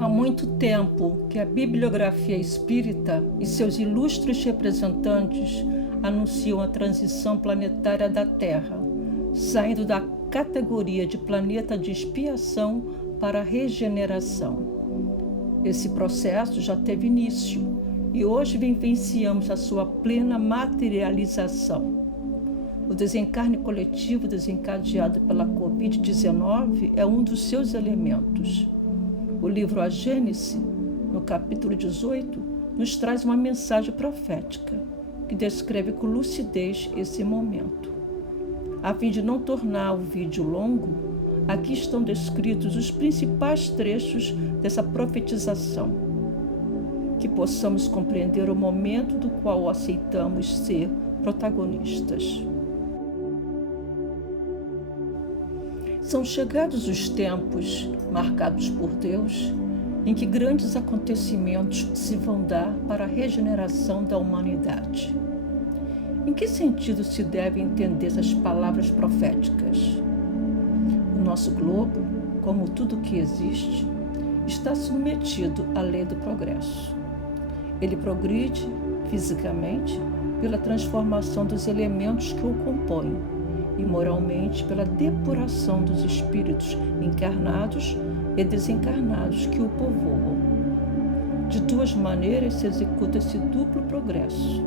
Há muito tempo que a bibliografia espírita e seus ilustres representantes anunciam a transição planetária da Terra, saindo da categoria de planeta de expiação para a regeneração. Esse processo já teve início e hoje vivenciamos a sua plena materialização. O desencarne coletivo desencadeado pela Covid-19 é um dos seus elementos. O livro A Gênese, no capítulo 18, nos traz uma mensagem profética que descreve com lucidez esse momento. A fim de não tornar o vídeo longo, aqui estão descritos os principais trechos dessa profetização, que possamos compreender o momento do qual aceitamos ser protagonistas. São chegados os tempos, marcados por Deus, em que grandes acontecimentos se vão dar para a regeneração da humanidade. Em que sentido se deve entender essas palavras proféticas? O nosso globo, como tudo que existe, está submetido à lei do progresso. Ele progride fisicamente pela transformação dos elementos que o compõem e moralmente pela depuração dos espíritos encarnados e desencarnados que o povoam. De duas maneiras se executa esse duplo progresso.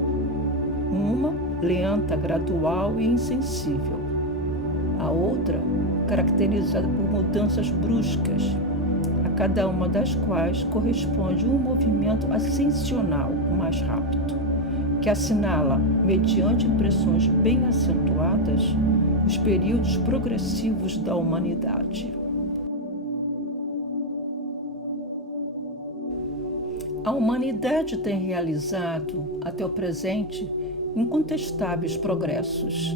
Uma, lenta, gradual e insensível. A outra, caracterizada por mudanças bruscas, a cada uma das quais corresponde um movimento ascensional mais rápido, que assinala, mediante impressões bem acentuadas, os períodos progressivos da humanidade. A humanidade tem realizado, até o presente, incontestáveis progressos.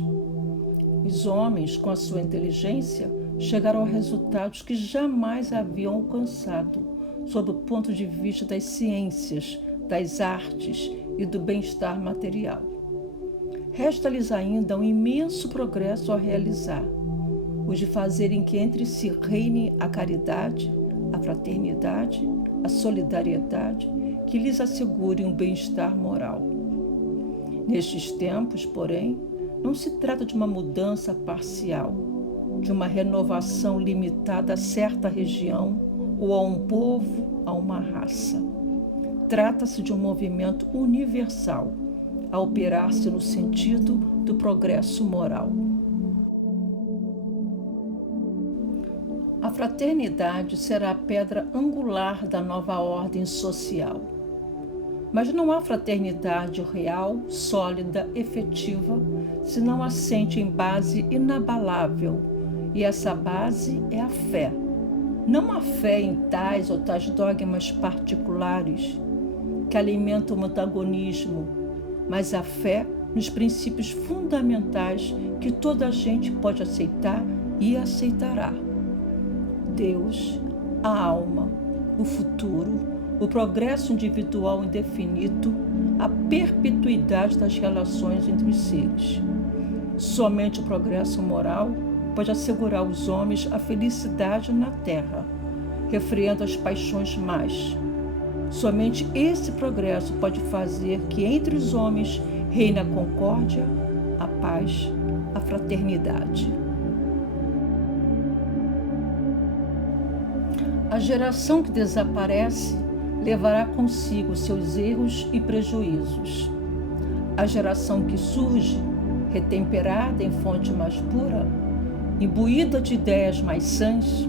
Os homens, com a sua inteligência, chegaram a resultados que jamais haviam alcançado, sob o ponto de vista das ciências, das artes e do bem-estar material. Resta-lhes ainda um imenso progresso a realizar, o de fazerem que entre si reine a caridade, a fraternidade, a solidariedade, que lhes assegurem um bem-estar moral. Nestes tempos, porém, não se trata de uma mudança parcial, de uma renovação limitada a certa região ou a um povo, a uma raça. Trata-se de um movimento universal, a operar-se no sentido do progresso moral. A fraternidade será a pedra angular da nova ordem social. Mas não há fraternidade real, sólida, efetiva, se não assente em base inabalável, e essa base é a fé. Não a fé em tais ou tais dogmas particulares que alimentam o antagonismo, mas a fé nos princípios fundamentais que toda a gente pode aceitar e aceitará. Deus, a alma, o futuro, o progresso individual indefinido, a perpetuidade das relações entre os seres. Somente o progresso moral pode assegurar aos homens a felicidade na terra, refreando as paixões más. Somente esse progresso pode fazer que entre os homens reine a concórdia, a paz, a fraternidade. A geração que desaparece levará consigo seus erros e prejuízos. A geração que surge, retemperada em fonte mais pura, imbuída de ideias mais sãs,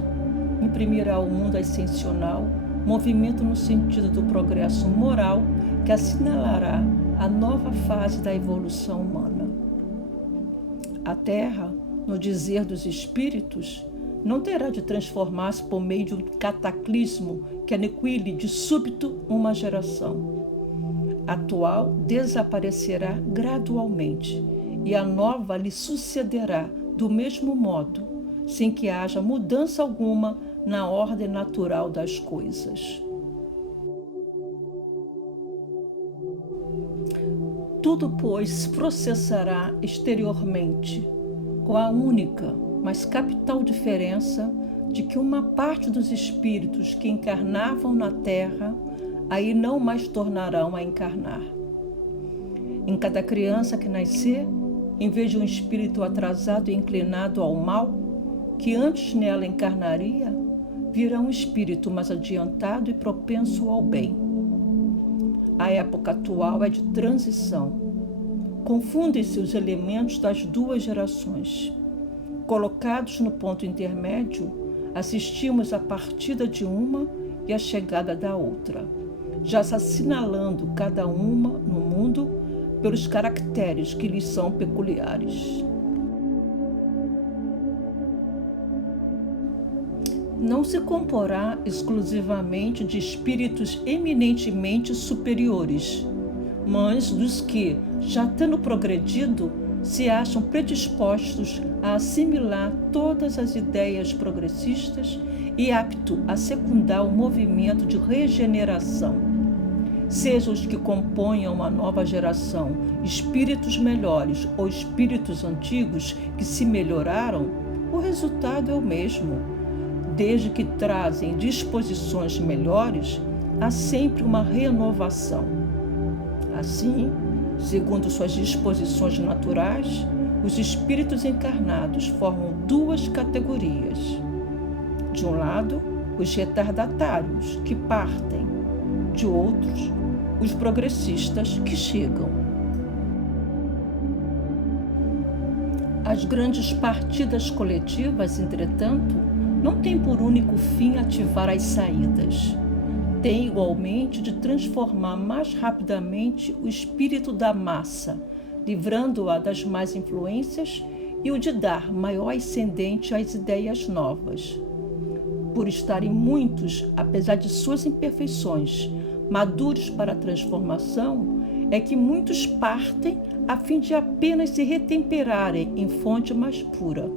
imprimirá ao mundo ascensional movimento no sentido do progresso moral que assinalará a nova fase da evolução humana. A Terra, no dizer dos espíritos, não terá de transformar-se por meio de um cataclismo que aniquile de súbito uma geração. A atual desaparecerá gradualmente e a nova lhe sucederá do mesmo modo, sem que haja mudança alguma na ordem natural das coisas. Tudo, pois, se processará exteriormente, com a única, mas capital diferença de que uma parte dos espíritos que encarnavam na Terra aí não mais tornarão a encarnar. Em cada criança que nascer, em vez de um espírito atrasado e inclinado ao mal, que antes nela encarnaria, virá um espírito mais adiantado e propenso ao bem. A época atual é de transição. Confundem-se os elementos das duas gerações. Colocados no ponto intermédio, assistimos à partida de uma e à chegada da outra, já se assinalando cada uma no mundo pelos caracteres que lhes são peculiares. Não se comporá exclusivamente de espíritos eminentemente superiores, mas dos que, já tendo progredido, se acham predispostos a assimilar todas as ideias progressistas e apto a secundar o movimento de regeneração. Sejam os que componham uma nova geração, espíritos melhores ou espíritos antigos que se melhoraram, o resultado é o mesmo. Desde que trazem disposições melhores, há sempre uma renovação. Assim, segundo suas disposições naturais, os espíritos encarnados formam duas categorias. De um lado, os retardatários, que partem; de outros, os progressistas, que chegam. As grandes partidas coletivas, entretanto, não têm por único fim ativar as saídas. Tem igualmente de transformar mais rapidamente o espírito da massa, livrando-a das más influências, e o de dar maior ascendente às ideias novas. Por estarem muitos, apesar de suas imperfeições, maduros para a transformação, é que muitos partem a fim de apenas se retemperarem em fonte mais pura.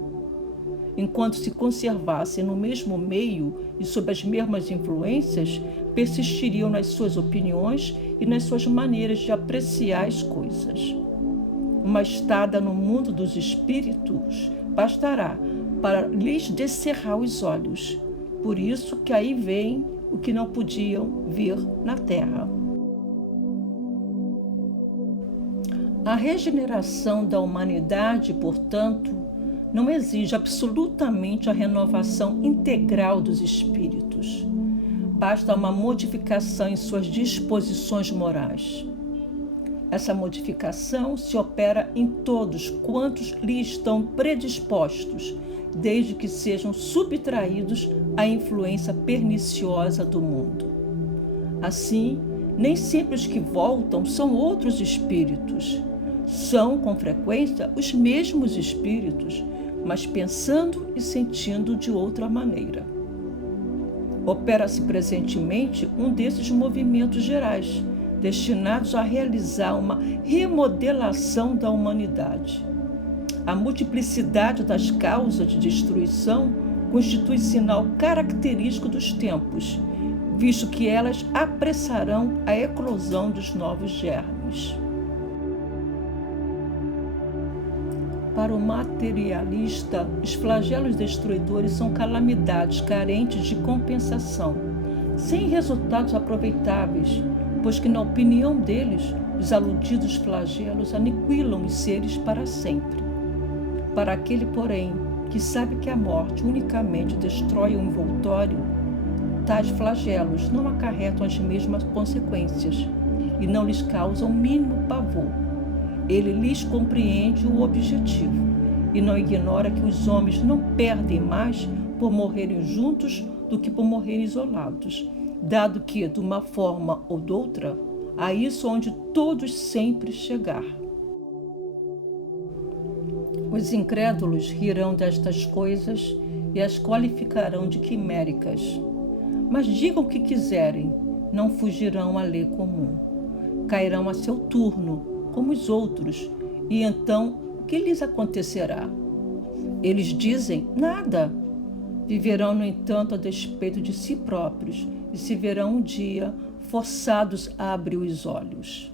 Enquanto se conservassem no mesmo meio e sob as mesmas influências, persistiriam nas suas opiniões e nas suas maneiras de apreciar as coisas. Uma estada no mundo dos espíritos bastará para lhes descerrar os olhos. Por isso que aí vem o que não podiam vir na Terra. A regeneração da humanidade, portanto, não exige absolutamente a renovação integral dos espíritos. Basta uma modificação em suas disposições morais. Essa modificação se opera em todos quantos lhe estão predispostos, desde que sejam subtraídos à influência perniciosa do mundo. Assim, nem sempre os que voltam são outros espíritos. São, com frequência, os mesmos espíritos, mas pensando e sentindo de outra maneira. Opera-se presentemente um desses movimentos gerais, destinados a realizar uma remodelação da humanidade. A multiplicidade das causas de destruição constitui sinal característico dos tempos, visto que elas apressarão a eclosão dos novos germes. Para o materialista, os flagelos destruidores são calamidades carentes de compensação, sem resultados aproveitáveis, pois que, na opinião deles, os aludidos flagelos aniquilam os seres para sempre. Para aquele, porém, que sabe que a morte unicamente destrói o envoltório, tais flagelos não acarretam as mesmas consequências e não lhes causam o mínimo pavor. Ele lhes compreende o objetivo e não ignora que os homens não perdem mais por morrerem juntos do que por morrerem isolados, dado que, de uma forma ou de outra, a isso onde todos sempre chegar. Os incrédulos rirão destas coisas e as qualificarão de quiméricas. Mas digam o que quiserem, não fugirão à lei comum. Cairão a seu turno, como os outros, e então o que lhes acontecerá? Eles dizem nada. Viverão, no entanto, a despeito de si próprios e se verão um dia forçados a abrir os olhos.